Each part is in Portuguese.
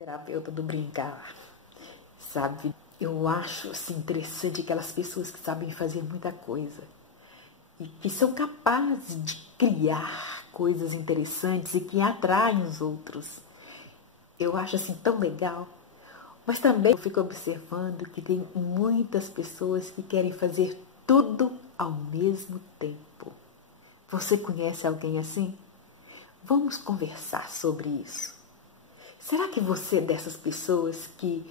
Terapeuta do brincar, sabe? Eu acho assim, interessante aquelas pessoas que sabem fazer muita coisa e que são capazes de criar coisas interessantes e que atraem os outros. Eu acho assim tão legal. Mas também eu fico observando que tem muitas pessoas que querem fazer tudo ao mesmo tempo. Você conhece alguém assim? Vamos conversar sobre isso. Será que você é dessas pessoas que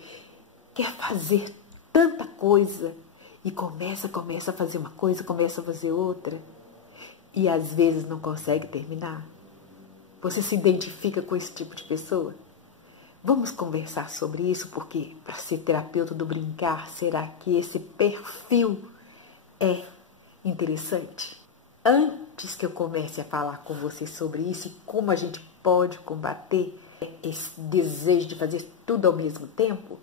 quer fazer tanta coisa e começa a fazer uma coisa, começa a fazer outra e às vezes não consegue terminar? Você se identifica com esse tipo de pessoa? Vamos conversar sobre isso, porque para ser terapeuta do brincar, será que esse perfil é interessante? Antes que eu comece a falar com você sobre isso e como a gente pode combater esse desejo de fazer tudo ao mesmo tempo,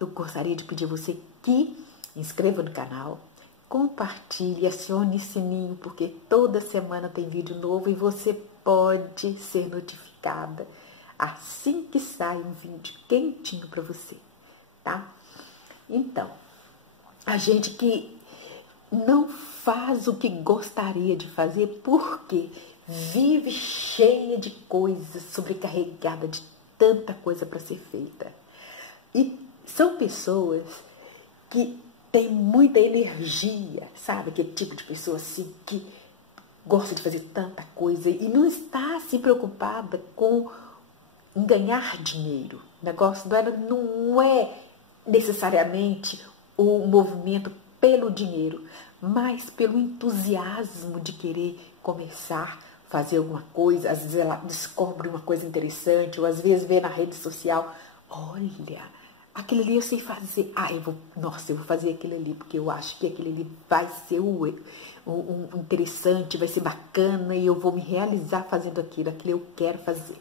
eu gostaria de pedir a você que inscreva no canal, compartilhe, acione o sininho, porque toda semana tem vídeo novo e você pode ser notificada assim que sai um vídeo quentinho para você, tá? Então, a gente que não faz o que gostaria de fazer porque vive cheia de coisas, sobrecarregada de tanta coisa para ser feita. E são pessoas que têm muita energia, sabe? Aquele tipo de pessoa assim que gosta de fazer tanta coisa e não está se preocupada com ganhar dinheiro. O negócio dela não é necessariamente o movimento pelo dinheiro, mas pelo entusiasmo de querer começar a fazer alguma coisa. Às vezes ela descobre uma coisa interessante, ou às vezes vê na rede social, olha, aquele ali eu sei fazer. Eu vou fazer aquele ali, porque eu acho que aquele ali vai ser um interessante, vai ser bacana, e eu vou me realizar fazendo aquilo eu quero fazer.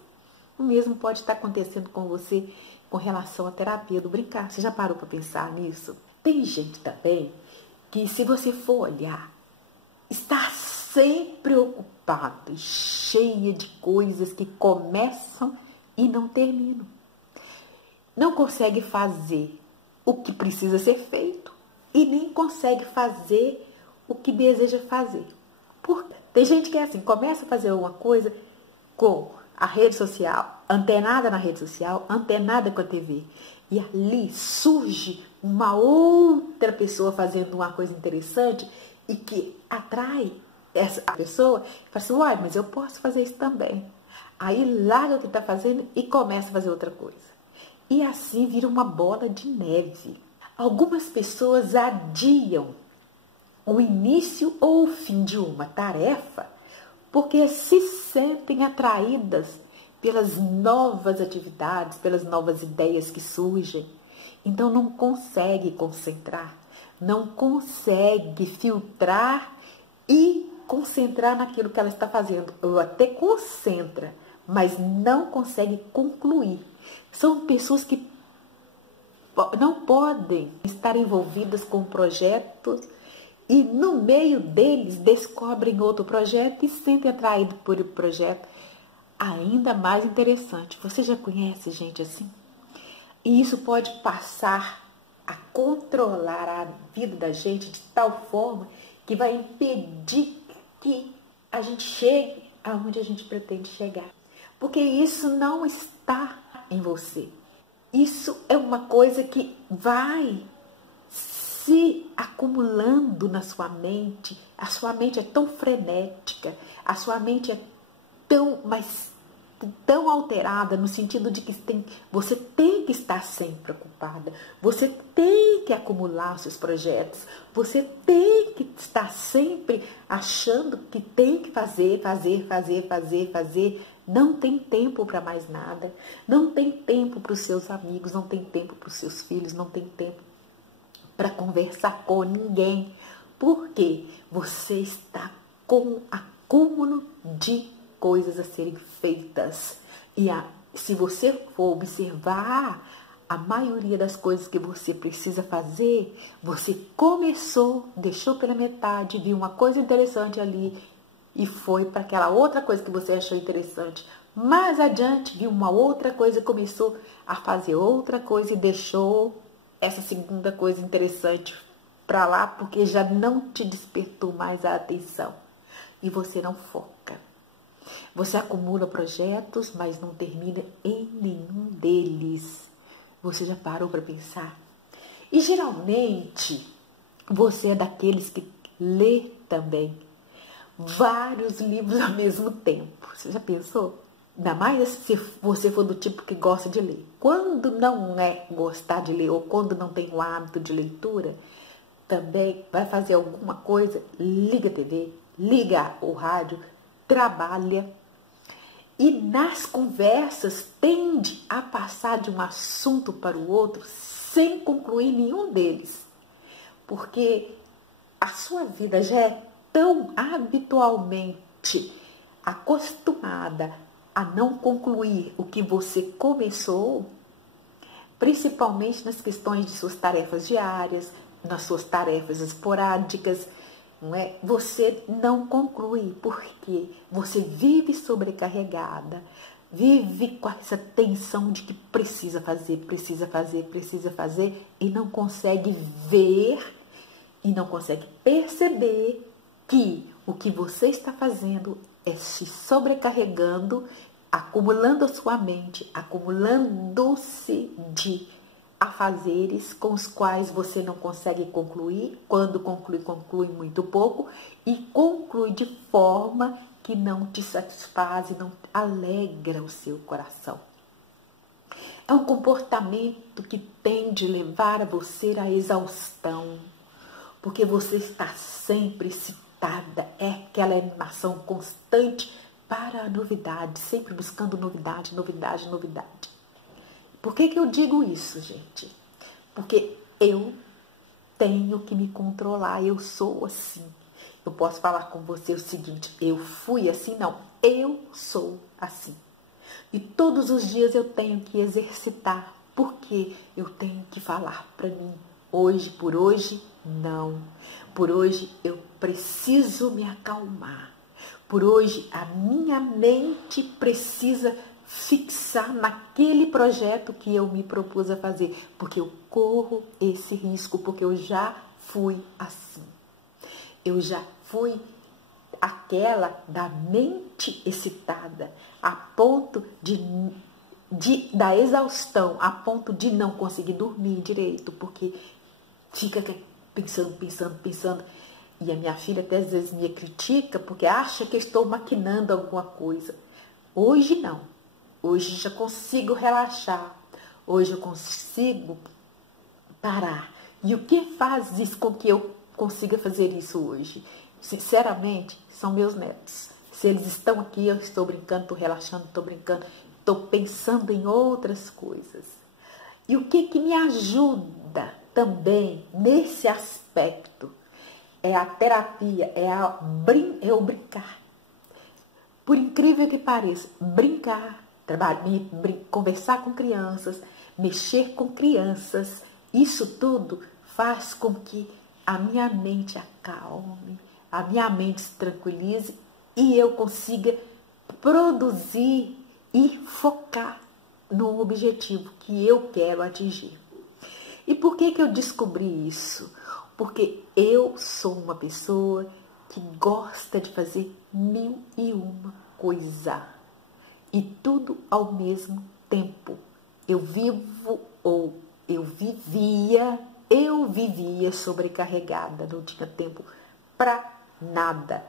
O mesmo pode estar acontecendo com você com relação à terapia do brincar. Você já parou para pensar nisso? Tem gente também que, se você for olhar, está sempre ocupado, cheia de coisas que começam e não terminam. Não consegue fazer o que precisa ser feito e nem consegue fazer o que deseja fazer. Tem gente que é assim, começa a fazer alguma coisa com a rede social, antenada na rede social, antenada com a TV. E ali surge uma outra pessoa fazendo uma coisa interessante e que atrai essa pessoa e fala assim, uai, mas eu posso fazer isso também. Aí larga o que está fazendo e começa a fazer outra coisa. E assim vira uma bola de neve. Algumas pessoas adiam o início ou o fim de uma tarefa porque se sentem atraídas pelas novas atividades, pelas novas ideias que surgem. Então não consegue concentrar, não consegue filtrar e concentrar naquilo que ela está fazendo. Ou até concentra, mas não consegue concluir. São pessoas que não podem estar envolvidas com projetos e no meio deles descobrem outro projeto e se sentem atraídos por um projeto ainda mais interessante. Você já conhece gente assim? E isso pode passar a controlar a vida da gente de tal forma que vai impedir que a gente chegue aonde a gente pretende chegar. Porque isso não está em você. Isso é uma coisa que vai se acumulando na sua mente. A sua mente é tão frenética, a sua mente é tão alterada no sentido de que você tem que estar sempre ocupada, você tem que acumular os seus projetos, você tem que estar sempre achando que tem que fazer, não tem tempo para mais nada, não tem tempo para os seus amigos, não tem tempo para os seus filhos, não tem tempo para conversar com ninguém, porque você está com acúmulo de coisas a serem feitas. E se você for observar a maioria das coisas que você precisa fazer, você começou, deixou pela metade, viu uma coisa interessante ali e foi para aquela outra coisa que você achou interessante Mais adiante, viu uma outra coisa, começou a fazer outra coisa e deixou essa segunda coisa interessante para lá, porque já não te despertou mais a atenção. E você não foca. Você acumula projetos, mas não termina em nenhum deles. Você já parou para pensar? E geralmente, você é daqueles que lê também vários livros ao mesmo tempo. Você já pensou? Ainda mais se você for do tipo que gosta de ler. Quando não é gostar de ler ou quando não tem o hábito de leitura, também vai fazer alguma coisa, liga a TV, liga o rádio, trabalha. E nas conversas tende a passar de um assunto para o outro sem concluir nenhum deles. Porque a sua vida já é tão habitualmente acostumada a não concluir o que você começou, principalmente nas questões de suas tarefas diárias, nas suas tarefas esporádicas, não é? Você não conclui porque você vive sobrecarregada, vive com essa tensão de que precisa fazer e não consegue ver e não consegue perceber que o que você está fazendo é se sobrecarregando, acumulando a sua mente, acumulando-se de afazeres com os quais você não consegue concluir. Quando conclui, conclui muito pouco e conclui de forma que não te satisfaz e não alegra o seu coração. É um comportamento que tende a levar a você à exaustão, porque você está sempre excitada, é aquela animação constante para a novidade, sempre buscando novidade. Por que eu digo isso, gente? Porque eu tenho que me controlar, eu sou assim. Eu posso falar com você o seguinte, eu fui assim? Não, eu sou assim. E todos os dias eu tenho que exercitar, porque eu tenho que falar para mim, hoje por hoje, não. Por hoje eu preciso me acalmar. Por hoje a minha mente precisa fixar naquele projeto que eu me propus a fazer, porque eu corro esse risco, porque eu já fui assim. Eu já fui aquela da mente excitada, a ponto da exaustão, a ponto de não conseguir dormir direito, porque fica pensando. E a minha filha até às vezes me critica porque acha que eu estou maquinando alguma coisa. Hoje não. Hoje já consigo relaxar. Hoje eu consigo parar. E o que faz isso com que eu consiga fazer isso hoje? Sinceramente, são meus netos. Se eles estão aqui, eu estou brincando, estou relaxando, estou brincando, estou pensando em outras coisas. E o que me ajuda também nesse aspecto é a terapia, é o brincar. Por incrível que pareça, brincar, conversar com crianças, mexer com crianças, isso tudo faz com que a minha mente acalme, a minha mente se tranquilize e eu consiga produzir e focar no objetivo que eu quero atingir. E por que eu descobri isso? Porque eu sou uma pessoa que gosta de fazer 1001 coisas. E tudo ao mesmo tempo. Eu vivia sobrecarregada, não tinha tempo para nada.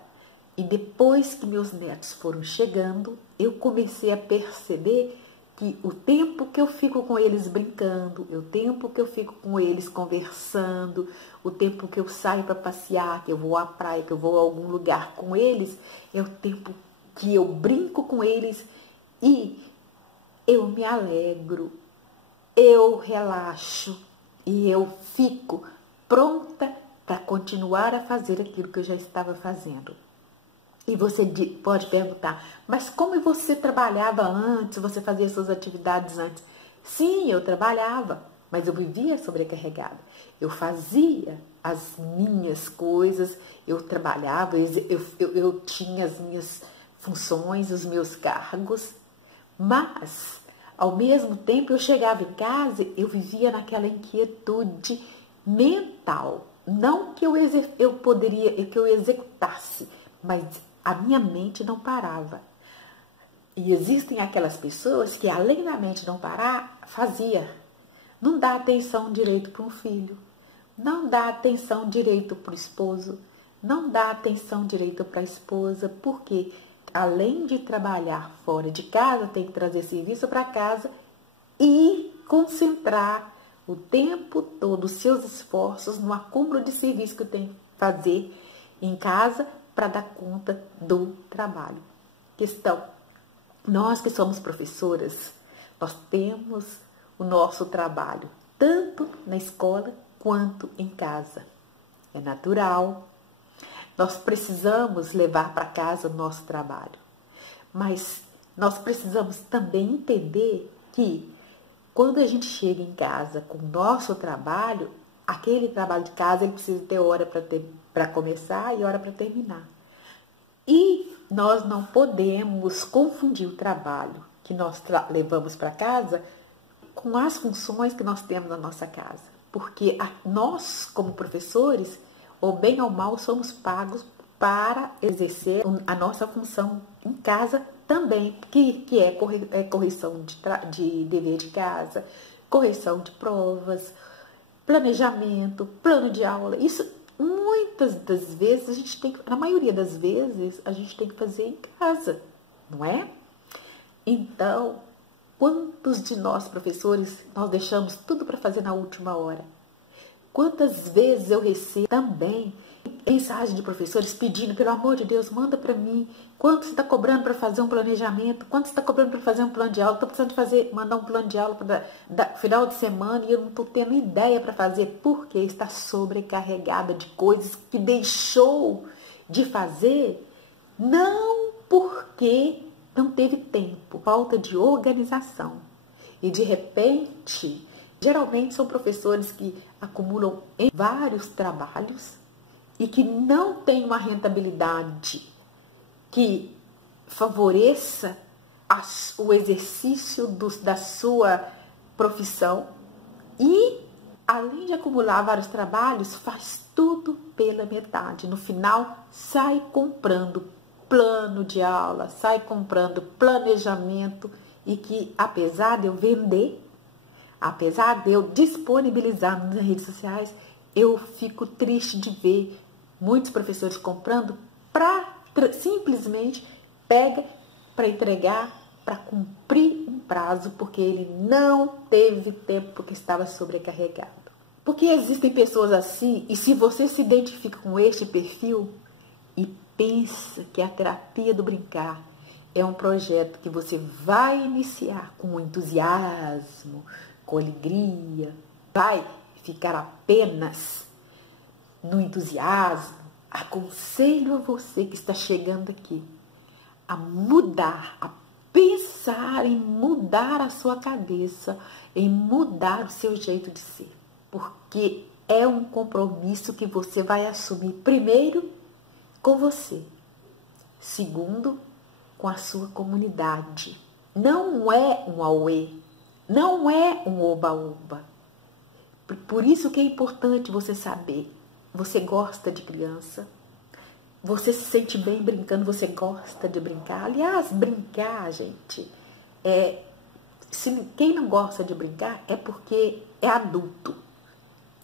E depois que meus netos foram chegando, eu comecei a perceber que o tempo que eu fico com eles brincando, o tempo que eu fico com eles conversando, o tempo que eu saio para passear, que eu vou à praia, que eu vou a algum lugar com eles, é o tempo que eu brinco com eles e eu me alegro, eu relaxo e eu fico pronta para continuar a fazer aquilo que eu já estava fazendo. E você pode perguntar, mas como você trabalhava antes, você fazia suas atividades antes? Sim, eu trabalhava, mas eu vivia sobrecarregada. Eu fazia as minhas coisas, eu trabalhava, eu tinha as minhas funções, os meus cargos, Mas, ao mesmo tempo, eu chegava em casa, eu vivia naquela inquietude mental. Não que eu executasse, mas a minha mente não parava. E existem aquelas pessoas que, além da mente não parar, não dá atenção direito para um filho, não dá atenção direito para o esposo, não dá atenção direito para a esposa, porque além de trabalhar fora de casa, tem que trazer serviço para casa e concentrar o tempo todo os seus esforços no acúmulo de serviço que tem que fazer em casa para dar conta do trabalho. Nós que somos professoras, nós temos o nosso trabalho, tanto na escola quanto em casa. É natural. Nós precisamos levar para casa o nosso trabalho. Mas nós precisamos também entender que quando a gente chega em casa com o nosso trabalho, aquele trabalho de casa ele precisa ter hora para começar e hora para terminar. E nós não podemos confundir o trabalho que nós levamos para casa com as funções que nós temos na nossa casa. Porque nós, como professores, ou bem ou mal, somos pagos para exercer a nossa função em casa também, que é correção de dever de casa, correção de provas, planejamento, plano de aula. Isso, muitas das vezes, na maioria das vezes, a gente tem que fazer em casa, não é? Então, quantos de nós, professores, nós deixamos tudo para fazer na última hora? Quantas vezes eu recebo também mensagem de professores pedindo, pelo amor de Deus, manda para mim, quanto você está cobrando para fazer um planejamento, quanto você está cobrando para fazer um plano de aula, estou precisando mandar um plano de aula para final de semana e eu não estou tendo ideia para fazer, porque está sobrecarregada de coisas que deixou de fazer, não porque não teve tempo, falta de organização. E de repente, geralmente são professores que acumulam em vários trabalhos e que não têm uma rentabilidade que favoreça o exercício da sua profissão e, além de acumular vários trabalhos, faz tudo pela metade. No final, sai comprando plano de aula, sai comprando planejamento e que, apesar de eu vender, apesar de eu disponibilizar nas redes sociais, eu fico triste de ver muitos professores comprando simplesmente pega para entregar, para cumprir um prazo, porque ele não teve tempo, porque estava sobrecarregado. Porque existem pessoas assim, e se você se identifica com este perfil e pensa que a terapia do brincar é um projeto que você vai iniciar com entusiasmo, com alegria, vai ficar apenas no entusiasmo, aconselho a você que está chegando aqui a mudar, a pensar em mudar a sua cabeça, em mudar o seu jeito de ser. Porque é um compromisso que você vai assumir, primeiro, com você. Segundo, com a sua comunidade. Não é um auê, não é um oba-oba. Por isso que é importante você saber. Você gosta de criança? Você se sente bem brincando? Você gosta de brincar? Aliás, brincar, gente, quem não gosta de brincar é porque é adulto.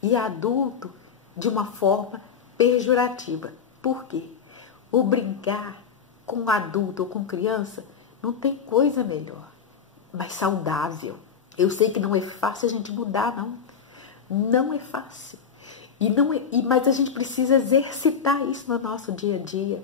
E é adulto de uma forma pejorativa. Por quê? O brincar com adulto ou com criança não tem coisa melhor, mas saudável. Eu sei que não é fácil a gente mudar, não. Não é fácil. Mas a gente precisa exercitar isso no nosso dia a dia,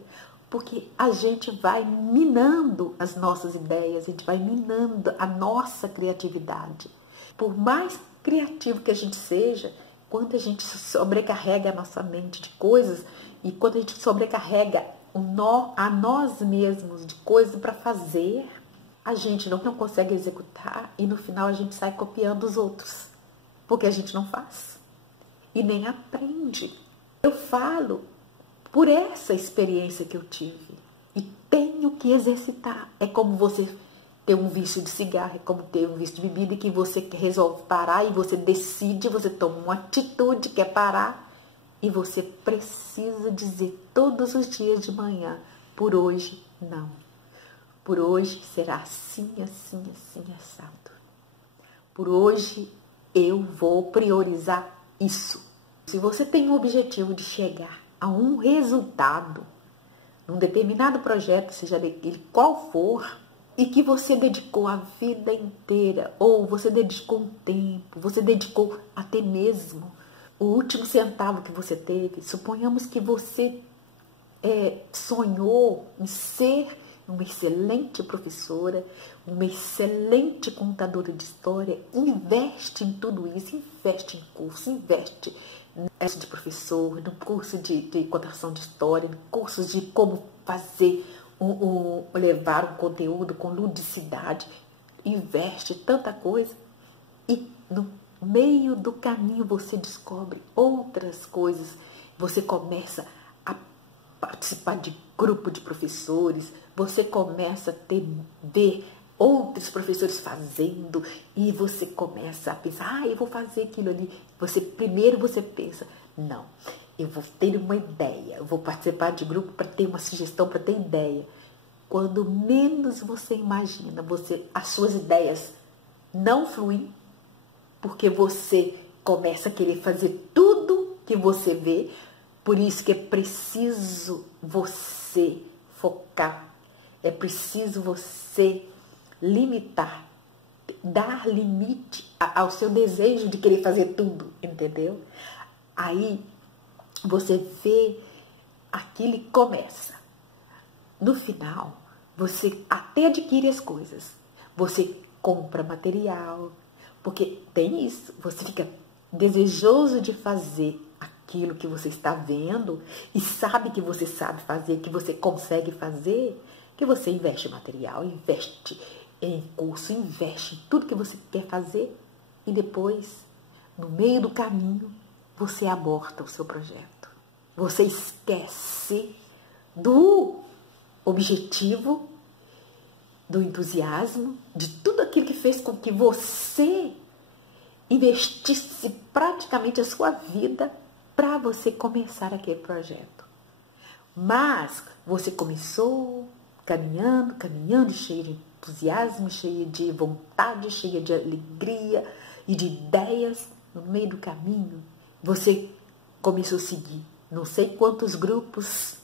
porque a gente vai minando as nossas ideias, a gente vai minando a nossa criatividade. Por mais criativo que a gente seja, quando a gente sobrecarrega a nossa mente de coisas e quando a gente sobrecarrega a nós mesmos de coisas para fazer, a gente não consegue executar e no final a gente sai copiando os outros, porque a gente não faz e nem aprende. Eu falo por essa experiência que eu tive e tenho que exercitar. É como você ter um vício de cigarro, é como ter um vício de bebida, que você resolve parar e você decide, você toma uma atitude, quer parar, e você precisa dizer todos os dias de manhã: por hoje, não. Por hoje será assim, assim, assim, assado. Por hoje eu vou priorizar isso. Se você tem o objetivo de chegar a um resultado, num determinado projeto, seja ele qual for, e que você dedicou a vida inteira, ou você dedicou um tempo, você dedicou até mesmo o último centavo que você teve, suponhamos que você sonhou em ser uma excelente professora, uma excelente contadora de história, investe em tudo isso, investe em curso, investe de professor, no curso de contação de história, no cursos de como fazer, levar um conteúdo com ludicidade, investe tanta coisa e no meio do caminho você descobre outras coisas, você começa a participar de grupo de professores, você começa a ver outros professores fazendo e você começa a pensar: eu vou fazer aquilo ali. Primeiro você pensa: não, eu vou ter uma ideia, eu vou participar de grupo para ter uma sugestão, para ter ideia. Quando menos você imagina, as suas ideias não fluem, porque você começa a querer fazer tudo que você vê. Por isso que é preciso você focar, é preciso você limitar, dar limite ao seu desejo de querer fazer tudo, entendeu? Aí você vê aquilo e começa. No final, você até adquire as coisas, você compra material, porque tem isso, você fica desejoso de fazer aquilo que você está vendo e sabe que você sabe fazer, que você consegue fazer, que você investe em material, investe em curso, investe em tudo que você quer fazer e depois, no meio do caminho, você aborta o seu projeto. Você esquece do objetivo, do entusiasmo, de tudo aquilo que fez com que você investisse praticamente a sua vida para você começar aquele projeto. Mas você começou caminhando, cheio de entusiasmo, cheio de vontade, cheio de alegria e de ideias. No meio do caminho, você começou a seguir não sei quantos grupos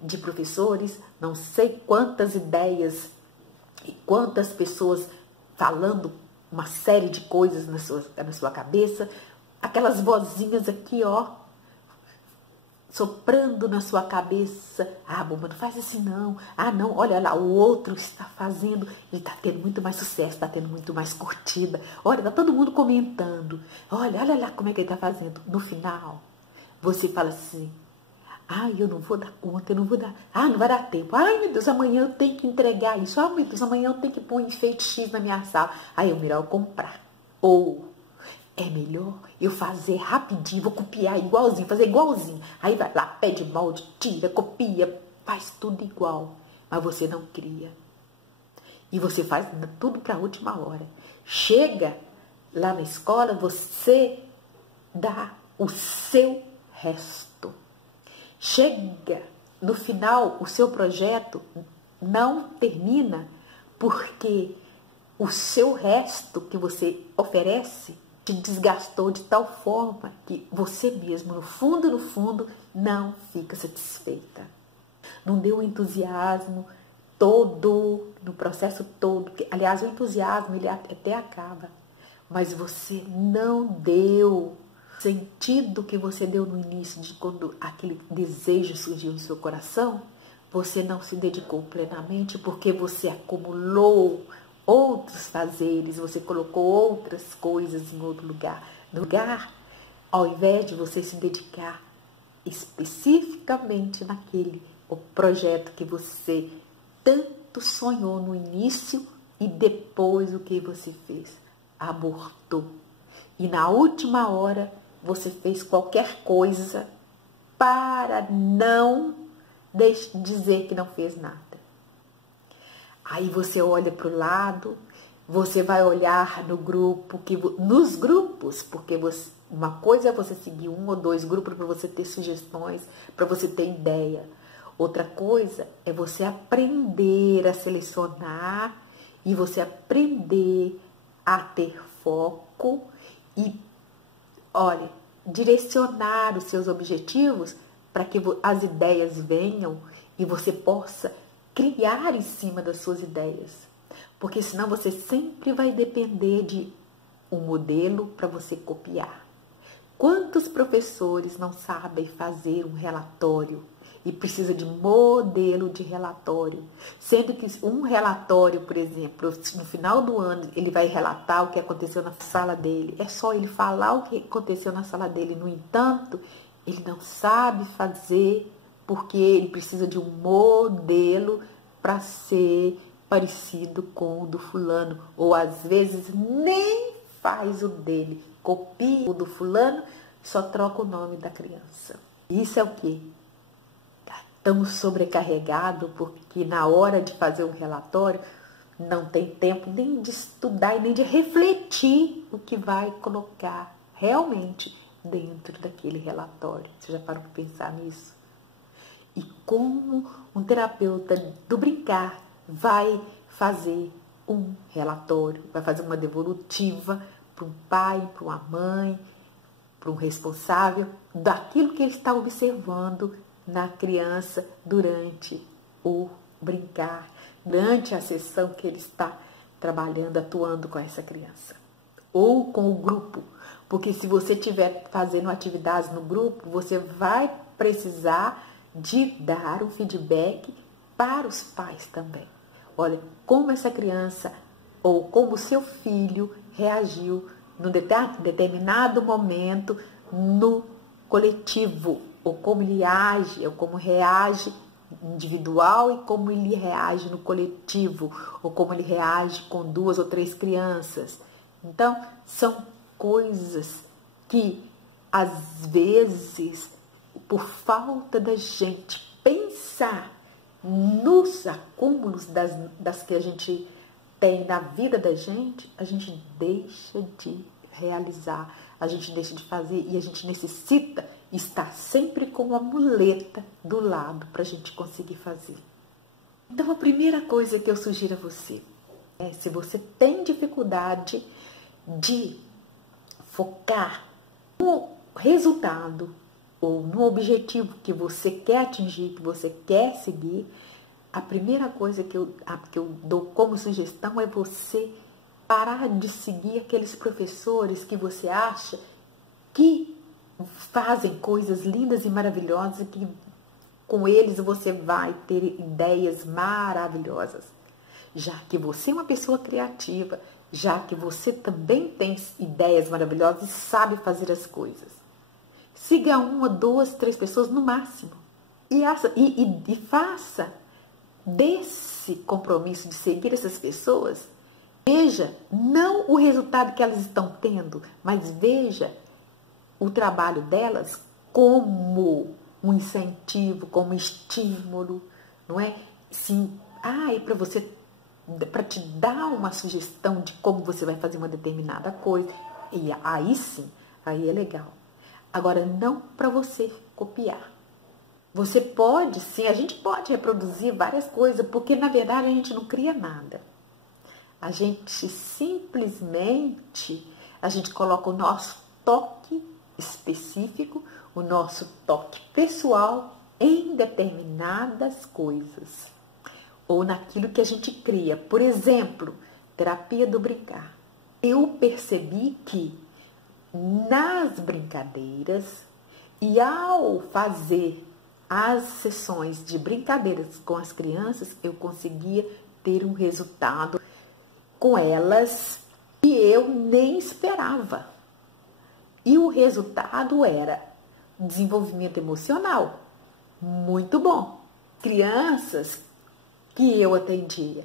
de professores, não sei quantas ideias e quantas pessoas falando uma série de coisas na sua cabeça, aquelas vozinhas aqui, ó, soprando na sua cabeça: ah, Bumba, não faz assim não, ah não, olha lá, o outro está fazendo, ele está tendo muito mais sucesso, está tendo muito mais curtida, olha, está todo mundo comentando, olha lá como é que ele está fazendo. No final, você fala assim: ai, eu não vou dar conta, eu não vou dar, não vai dar tempo, ai meu Deus, amanhã eu tenho que entregar isso, ai meu Deus, amanhã eu tenho que pôr um enfeite X na minha sala, aí é melhor eu comprar. Ou é melhor eu fazer rapidinho, vou copiar igualzinho, fazer igualzinho. Aí vai lá, pede molde, tira, copia, faz tudo igual. Mas você não cria. E você faz tudo para a última hora. Chega lá na escola, você dá o seu resto. Chega no final, o seu projeto não termina porque o seu resto que você oferece te desgastou de tal forma que você mesmo, no fundo, não fica satisfeita. Não deu o entusiasmo todo, no processo todo. Aliás, o entusiasmo, ele até acaba. Mas você não deu o sentido que você deu no início, de quando aquele desejo surgiu no seu coração. Você não se dedicou plenamente porque você acumulou outros fazeres, você colocou outras coisas em outro lugar. No lugar, ao invés de você se dedicar especificamente naquele o projeto que você tanto sonhou no início, e depois o que você fez? Abortou. E na última hora você fez qualquer coisa para não dizer que não fez nada. Aí você olha para o lado, você vai olhar no grupo, nos grupos, porque uma coisa é você seguir 1 ou 2 grupos para você ter sugestões, para você ter ideia. Outra coisa é você aprender a selecionar e você aprender a ter foco e, olha, direcionar os seus objetivos para que as ideias venham e você possa criar em cima das suas ideias. Porque senão você sempre vai depender de um modelo para você copiar. Quantos professores não sabem fazer um relatório e precisa de modelo de relatório? Sendo que um relatório, por exemplo, no final do ano ele vai relatar o que aconteceu na sala dele. É só ele falar o que aconteceu na sala dele. No entanto, ele não sabe fazer porque ele precisa de um modelo para ser parecido com o do fulano. Ou às vezes nem faz o dele, copia o do fulano, só troca o nome da criança. Isso é o quê? Estamos sobrecarregados porque na hora de fazer um relatório não tem tempo nem de estudar e nem de refletir o que vai colocar realmente dentro daquele relatório. Você já parou para pensar nisso? E como um terapeuta do brincar vai fazer um relatório, vai fazer uma devolutiva para um pai, para uma mãe, para um responsável, daquilo que ele está observando na criança durante o brincar, durante a sessão que ele está trabalhando, atuando com essa criança. Ou com o grupo, porque se você estiver fazendo atividades no grupo, você vai precisar de dar um feedback para os pais também. Olha, como essa criança ou como o seu filho reagiu num determinado momento no coletivo, ou como ele age, ou como reage individual e como ele reage no coletivo, ou como ele reage com 2 ou 3 crianças. Então, são coisas que, às vezes, por falta da gente pensar nos acúmulos das que a gente tem na vida da gente, a gente deixa de realizar, a gente deixa de fazer e a gente necessita estar sempre com uma muleta do lado para a gente conseguir fazer. Então, a primeira coisa que eu sugiro a você é, se você tem dificuldade de focar no resultado ou no objetivo que você quer atingir, que você quer seguir, a primeira coisa que eu dou como sugestão é você parar de seguir aqueles professores que você acha que fazem coisas lindas e maravilhosas e que com eles você vai ter ideias maravilhosas. Já que você é uma pessoa criativa, já que você também tem ideias maravilhosas e sabe fazer as coisas. Siga 1, 2, 3 pessoas no máximo. E faça desse compromisso de seguir essas pessoas, veja não o resultado que elas estão tendo, mas veja o trabalho delas como um incentivo, como um estímulo, não é? Sim, para te dar uma sugestão de como você vai fazer uma determinada coisa. E aí sim, aí é legal. Agora, não para você copiar. Você pode, sim, a gente pode reproduzir várias coisas, porque na verdade a gente não cria nada. A gente simplesmente, a gente coloca o nosso toque específico, o nosso toque pessoal em determinadas coisas. Ou naquilo que a gente cria. Por exemplo, terapia do brincar. Eu percebi que nas brincadeiras e ao fazer as sessões de brincadeiras com as crianças, eu conseguia ter um resultado com elas que eu nem esperava. E o resultado era desenvolvimento emocional muito bom. Crianças que eu atendia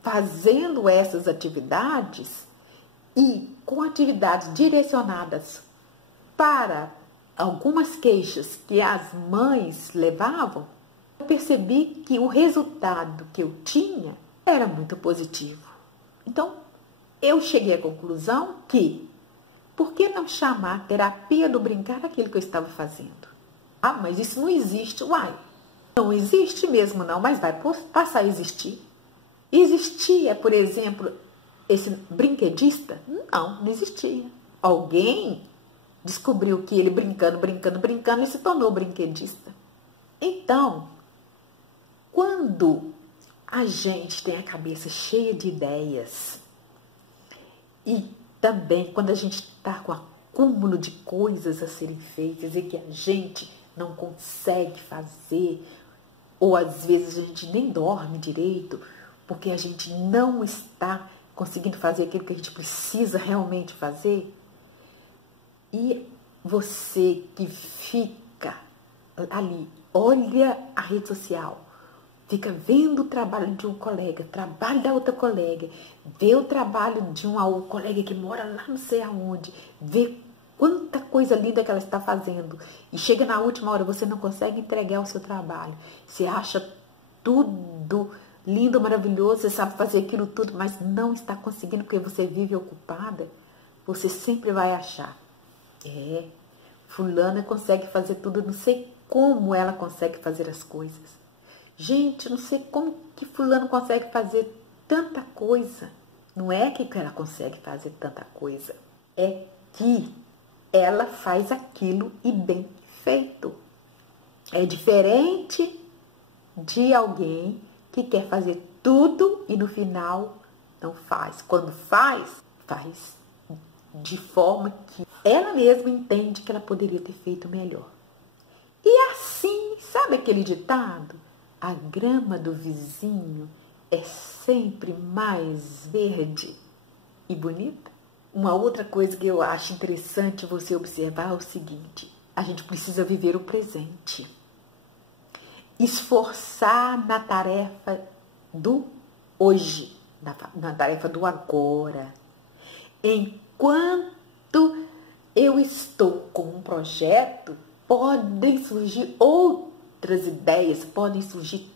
fazendo essas atividades e com atividades direcionadas para algumas queixas que as mães levavam, eu percebi que o resultado que eu tinha era muito positivo. Então, eu cheguei à conclusão que, por que não chamar a terapia do brincar aquilo que eu estava fazendo? Ah, mas isso não existe. Uai, não existe mesmo não, mas vai passar a existir. Existia, por exemplo, esse brinquedista? Não existia. Alguém descobriu que ele brincando, e se tornou brinquedista. Então, quando a gente tem a cabeça cheia de ideias e também quando a gente está com acúmulo de coisas a serem feitas e que a gente não consegue fazer, ou às vezes a gente nem dorme direito, porque a gente não está conseguindo fazer aquilo que a gente precisa realmente fazer. E você que fica ali, olha a rede social, fica vendo o trabalho de um colega, trabalho da outra colega, vê o trabalho de uma colega que mora lá não sei aonde, vê quanta coisa linda que ela está fazendo. E chega na última hora, você não consegue entregar o seu trabalho. Você acha tudo lindo, maravilhoso, você sabe fazer aquilo tudo, mas não está conseguindo porque você vive ocupada. Você sempre vai achar, fulana consegue fazer tudo, não sei como ela consegue fazer as coisas. Gente, não sei como que fulano consegue fazer tanta coisa. Não é que ela consegue fazer tanta coisa, é que ela faz aquilo e bem feito. É diferente de alguém que quer fazer tudo e no final não faz. Quando faz de forma que ela mesma entende que ela poderia ter feito melhor. E assim, sabe aquele ditado? A grama do vizinho é sempre mais verde e bonita? Uma outra coisa que eu acho interessante você observar é o seguinte: a gente precisa viver o presente. Esforçar na tarefa do hoje, na tarefa do agora. Enquanto eu estou com um projeto, podem surgir outras ideias, podem surgir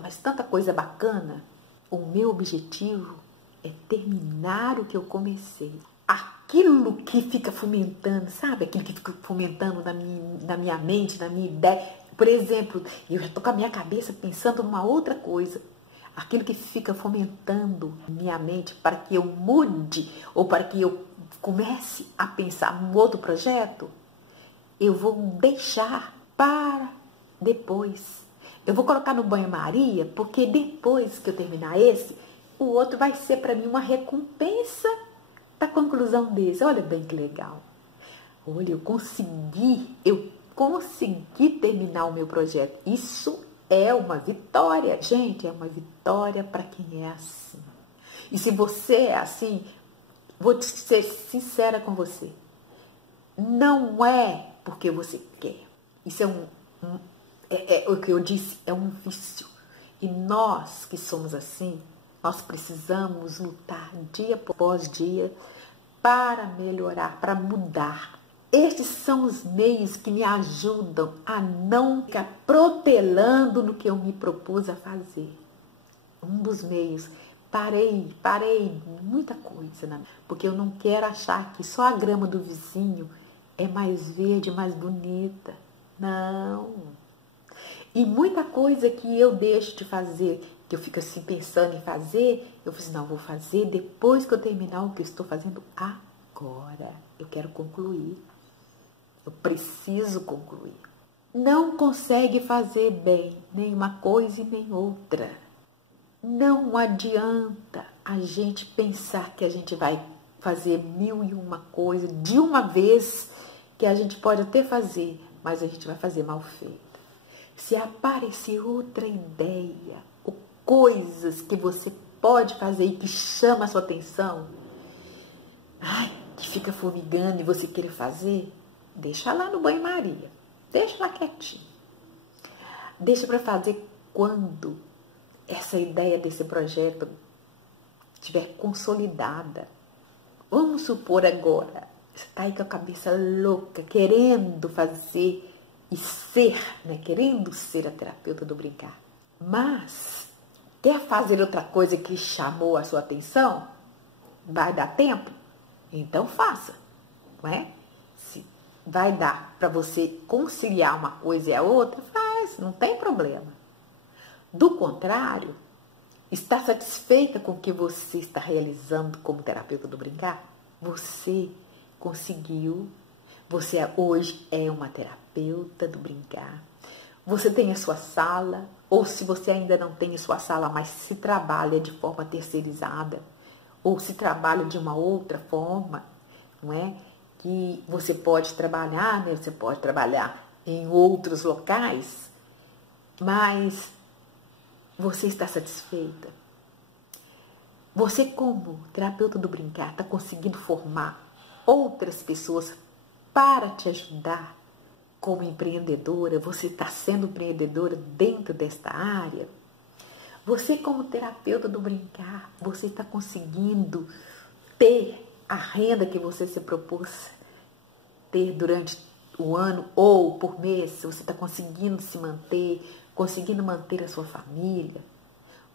mas tanta coisa bacana. O meu objetivo é terminar o que eu comecei. Aquilo que fica fomentando, sabe? Aquilo que fica fomentando na minha mente, na minha ideia. Por exemplo, eu já estou com a minha cabeça pensando numa outra coisa. Aquilo que fica fomentando minha mente para que eu mude ou para que eu comece a pensar num outro projeto, eu vou deixar para depois. Eu vou colocar no banho-maria, porque depois que eu terminar esse, o outro vai ser para mim uma recompensa da conclusão desse. Olha bem que legal. Olha, eu consegui terminar o meu projeto. Isso é uma vitória, gente, é uma vitória para quem é assim. E se você é assim, vou ser sincera com você, não é porque você quer. Isso é o que eu disse, é um vício. E nós que somos assim, nós precisamos lutar dia após dia para melhorar, para mudar. Estes são os meios que me ajudam a não ficar protelando no que eu me propus a fazer. Um dos meios, parei muita coisa, porque eu não quero achar que só a grama do vizinho é mais verde, mais bonita. Não. E muita coisa que eu deixo de fazer, que eu fico assim pensando em fazer, eu fiz, não, vou fazer depois que eu terminar o que eu estou fazendo agora. Eu quero concluir. Eu preciso concluir. Não consegue fazer bem nenhuma coisa e nem outra. Não adianta a gente pensar que a gente vai fazer 1001 coisa de uma vez, que a gente pode até fazer, mas a gente vai fazer mal feito. Se aparecer outra ideia, ou coisas que você pode fazer e que chama a sua atenção, que fica formigando e você querer fazer, deixa lá no banho-maria, deixa lá quietinho. Deixa para fazer quando essa ideia desse projeto estiver consolidada. Vamos supor agora, você está aí com a cabeça louca, querendo fazer e ser, querendo ser a terapeuta do brincar. Mas Quer fazer outra coisa que chamou a sua atenção? Vai dar tempo? Então faça, não é? Se vai dar para você conciliar uma coisa e a outra, faz, não tem problema. Do contrário, está satisfeita com o que você está realizando como terapeuta do brincar? Você conseguiu, você hoje é uma terapeuta do brincar. Você tem a sua sala, ou se você ainda não tem a sua sala, mas se trabalha de forma terceirizada, ou se trabalha de uma outra forma, não é? Que você pode trabalhar, né? Você pode trabalhar em outros locais, mas você está satisfeita? Você, como terapeuta do brincar, está conseguindo formar outras pessoas para te ajudar como empreendedora? Você está sendo empreendedora dentro desta área? Você, como terapeuta do brincar, você está conseguindo ter a renda que você se propôs ter durante o ano ou por mês? Você está conseguindo se manter, conseguindo manter a sua família?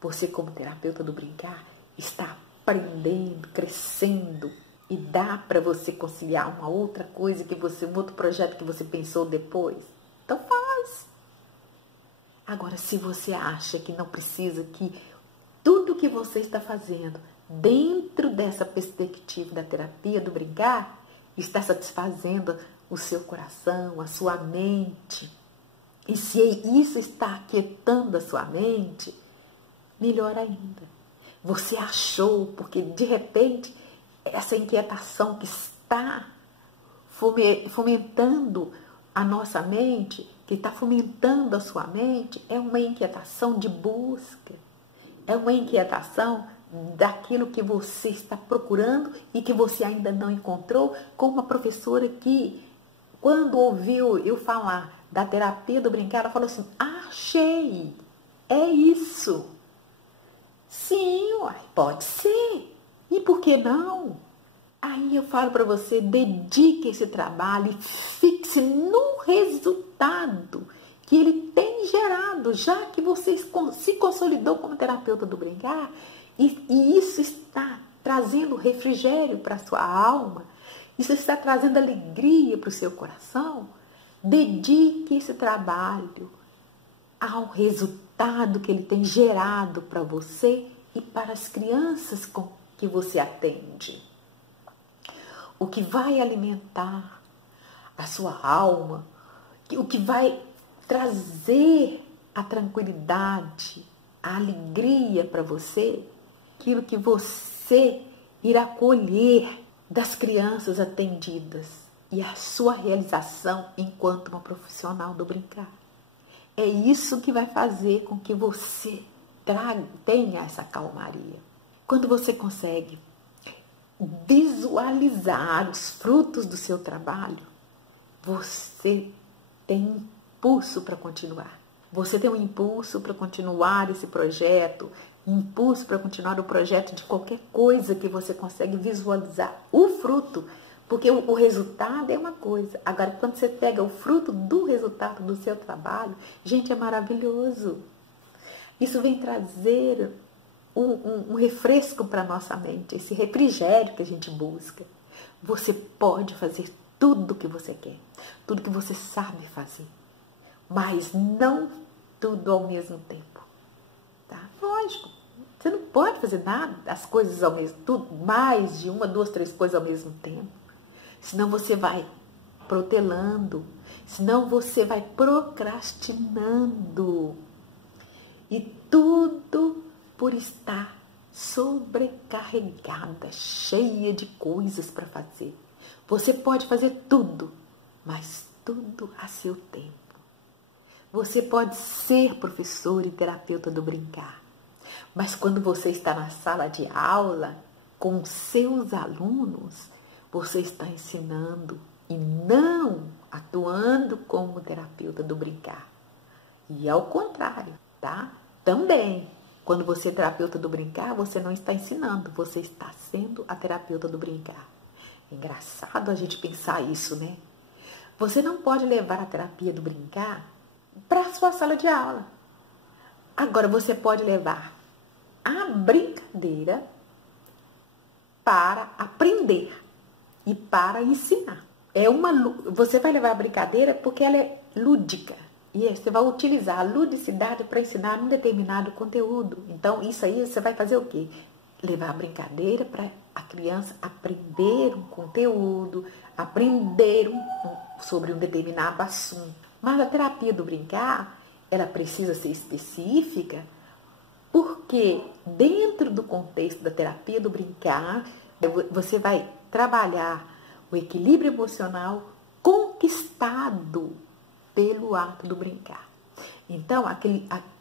Você, como terapeuta do brincar, está aprendendo, crescendo, e dá para você conciliar uma outra coisa que você, um outro projeto que você pensou depois? Então faz. Agora, se você acha que não precisa, que tudo que você está fazendo dentro dessa perspectiva da terapia do brincar está satisfazendo o seu coração, a sua mente, e se isso está aquietando a sua mente, melhor ainda. Você achou, porque de repente essa inquietação que está fomentando a nossa mente, que está fomentando a sua mente, é uma inquietação de busca, é uma inquietação daquilo que você está procurando e que você ainda não encontrou, como uma professora que, quando ouviu eu falar da terapia do brincar, ela falou assim: achei, é isso. Sim, uai, pode ser. E por que não? Aí eu falo para você, dedique esse trabalho e fixe no resultado que ele tem gerado, já que você se consolidou como terapeuta do brincar, e isso está trazendo refrigério para a sua alma, isso está trazendo alegria para o seu coração. Dedique esse trabalho ao resultado que ele tem gerado para você e para as crianças com que você atende. O que vai alimentar a sua alma, o que vai trazer a tranquilidade, a alegria para você, aquilo que você irá colher das crianças atendidas e a sua realização enquanto uma profissional do brincar. É isso que vai fazer com que você tenha essa calmaria. Quando você consegue visualizar os frutos do seu trabalho, você tem impulso para continuar. Você tem um impulso para continuar esse projeto, impulso para continuar o projeto de qualquer coisa que você consegue visualizar o fruto, porque o resultado é uma coisa. Agora, quando você pega o fruto do resultado do seu trabalho, gente, é maravilhoso. Isso vem trazer um refresco para a nossa mente, esse refrigério que a gente busca. Você pode fazer tudo o que você quer, tudo que você sabe fazer, mas não tudo ao mesmo tempo. Tá? Lógico, você não pode fazer nada, as coisas ao mesmo tempo, mais de uma, duas, três coisas ao mesmo tempo. Senão você vai protelando, senão você vai procrastinando. E tudo por estar sobrecarregada, cheia de coisas para fazer. Você pode fazer tudo, mas tudo a seu tempo. Você pode ser professor e terapeuta do brincar, mas quando você está na sala de aula com seus alunos, você está ensinando e não atuando como terapeuta do brincar. E ao contrário, tá? Também, quando você é terapeuta do brincar, você não está ensinando, você está sendo a terapeuta do brincar. É engraçado a gente pensar isso, né? Você não pode levar a terapia do brincar para a sua sala de aula. Agora, você pode levar a brincadeira para aprender e para ensinar. Você vai levar a brincadeira porque ela é lúdica. E você vai utilizar a ludicidade para ensinar um determinado conteúdo. Então, isso aí você vai fazer o quê? Levar a brincadeira para a criança aprender um conteúdo, aprender sobre um determinado assunto. Mas a terapia do brincar, ela precisa ser específica, porque dentro do contexto da terapia do brincar, você vai trabalhar o equilíbrio emocional conquistado pelo ato do brincar. Então,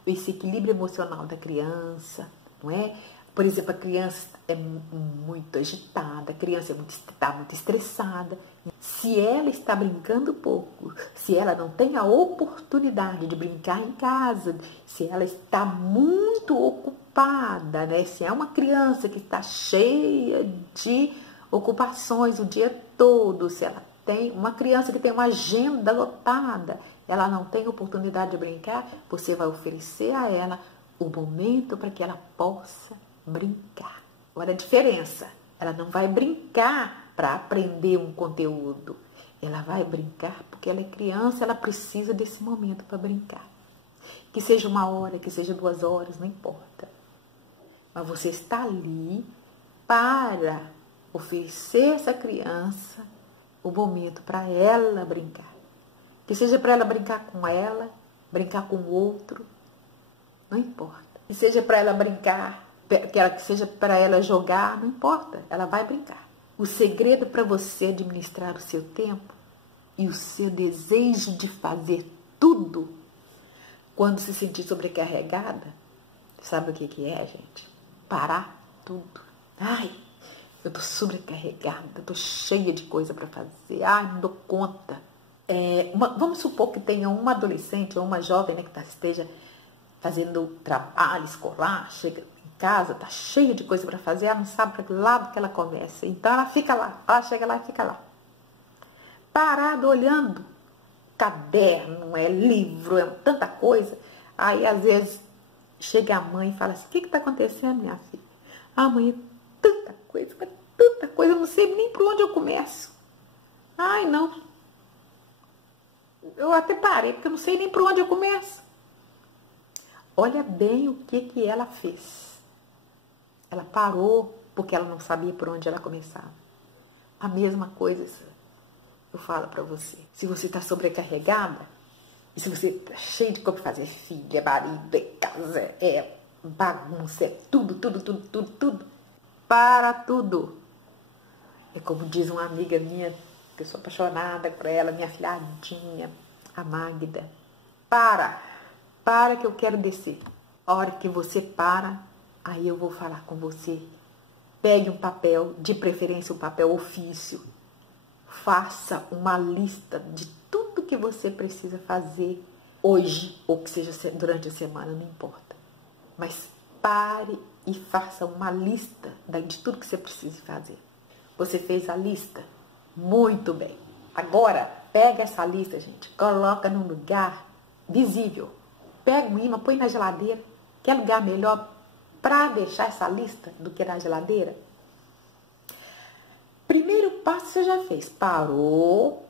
esse equilíbrio emocional da criança, não é? Por exemplo, a criança é muito agitada, a criança está muito estressada. Se ela está brincando pouco, se ela não tem a oportunidade de brincar em casa, se ela está muito ocupada, né? Se é uma criança que está cheia de ocupações o dia todo, se ela tem uma criança que tem uma agenda lotada, ela não tem oportunidade de brincar, você vai oferecer a ela o momento para que ela possa brincar. Olha a diferença. Ela não vai brincar para aprender um conteúdo. Ela vai brincar porque ela é criança, ela precisa desse momento para brincar. Que seja 1 hora, que seja 2 horas, não importa. Mas você está ali para oferecer a essa criança o momento para ela brincar. Que seja para ela brincar com ela, brincar com o outro, não importa. Que seja para ela brincar, que seja para ela jogar, não importa, ela vai brincar. O segredo para você administrar o seu tempo e o seu desejo de fazer tudo, quando se sentir sobrecarregada, sabe o que é, gente? Parar tudo. Ai, eu tô sobrecarregada, tô cheia de coisa para fazer, ai, não dou conta. Vamos supor que tenha uma adolescente ou uma jovem, né, que esteja fazendo trabalho escolar, chega em casa, tá cheia de coisa para fazer, ela não sabe para que lado que ela começa. Então ela fica lá, ela chega lá e fica lá, parada, olhando caderno, livro, tanta coisa. Aí às vezes chega a mãe e fala assim: o que está acontecendo, minha filha? Ah, mãe, tanta coisa, eu não sei nem por onde eu começo. Ai, não. Eu até parei, porque eu não sei nem por onde eu começo. Olha bem o que ela fez. Ela parou porque ela não sabia por onde ela começava. A mesma coisa eu falo para você. Se você está sobrecarregada, e se você está cheio de coisa para fazer, filha, marido, casa, bagunça, tudo. Para tudo. É como diz uma amiga minha, que eu sou apaixonada por ela, minha filhadinha, a Magda. Para que eu quero descer. A hora que você para, aí eu vou falar com você. Pegue um papel, de preferência um papel ofício. Faça uma lista de tudo que você precisa fazer hoje, ou que seja durante a semana, não importa. Mas pare e faça uma lista de tudo que você precisa fazer. Você fez a lista? Muito bem. Agora, pega essa lista, gente, coloca num lugar visível. Pega um imã, põe na geladeira. Quer lugar melhor para deixar essa lista do que na geladeira? Primeiro passo você já fez. Parou,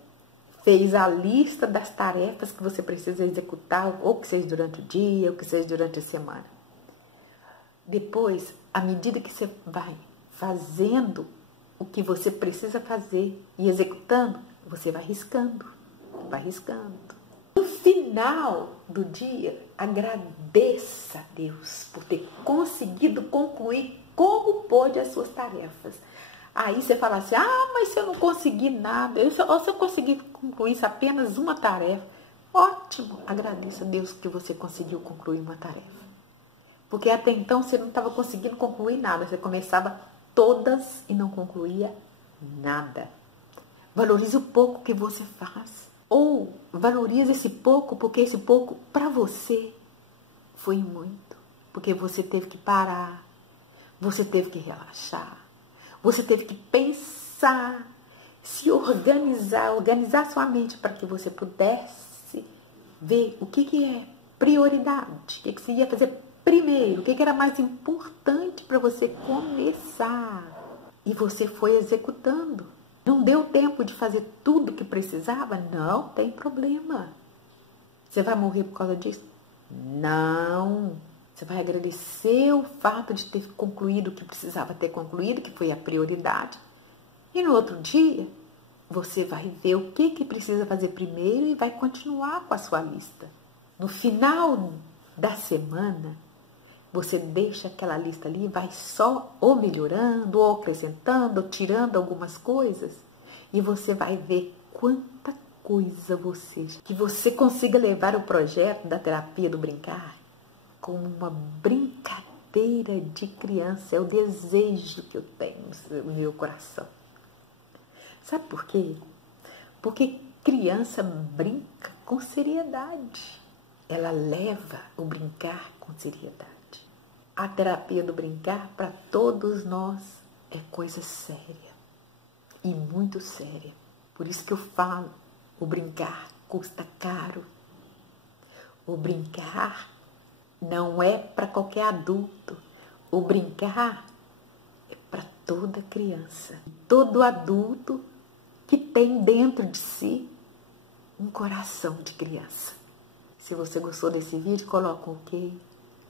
fez a lista das tarefas que você precisa executar, ou que seja durante o dia, ou que seja durante a semana. Depois, à medida que você vai fazendo o que você precisa fazer e executando, você vai riscando. No final do dia, agradeça a Deus por ter conseguido concluir como pôde as suas tarefas. Aí você fala assim: ah, mas se eu não consegui nada, ou se eu conseguir concluir apenas uma tarefa, ótimo, agradeça a Deus que você conseguiu concluir uma tarefa. Porque até então você não estava conseguindo concluir nada, você começava todas e não concluía nada. Valorize o pouco que você faz. Ou valorize esse pouco, porque esse pouco para você foi muito. Porque você teve que parar, você teve que relaxar, você teve que pensar, se organizar sua mente para que você pudesse ver o que é prioridade, o que você ia fazer primeiro? O que era mais importante para você começar? E você foi executando. Não deu tempo de fazer tudo que precisava? Não tem problema. Você vai morrer por causa disso? Não. Você vai agradecer o fato de ter concluído o que precisava ter concluído, que foi a prioridade. E no outro dia, você vai ver o que precisa fazer primeiro e vai continuar com a sua lista. No final da semana, você deixa aquela lista ali e vai só ou melhorando, ou acrescentando, ou tirando algumas coisas. E você vai ver quanta coisa que você consiga levar o projeto da terapia do brincar como uma brincadeira de criança. É o desejo que eu tenho no meu coração. Sabe por quê? Porque criança brinca com seriedade. Ela leva o brincar com seriedade. A terapia do brincar, para todos nós, é coisa séria. E muito séria. Por isso que eu falo, o brincar custa caro. O brincar não é para qualquer adulto. O brincar é para toda criança. Todo adulto que tem dentro de si um coração de criança. Se você gostou desse vídeo, coloca um ok,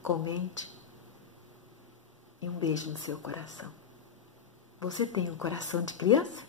comente e um beijo no seu coração. Você tem um coração de criança?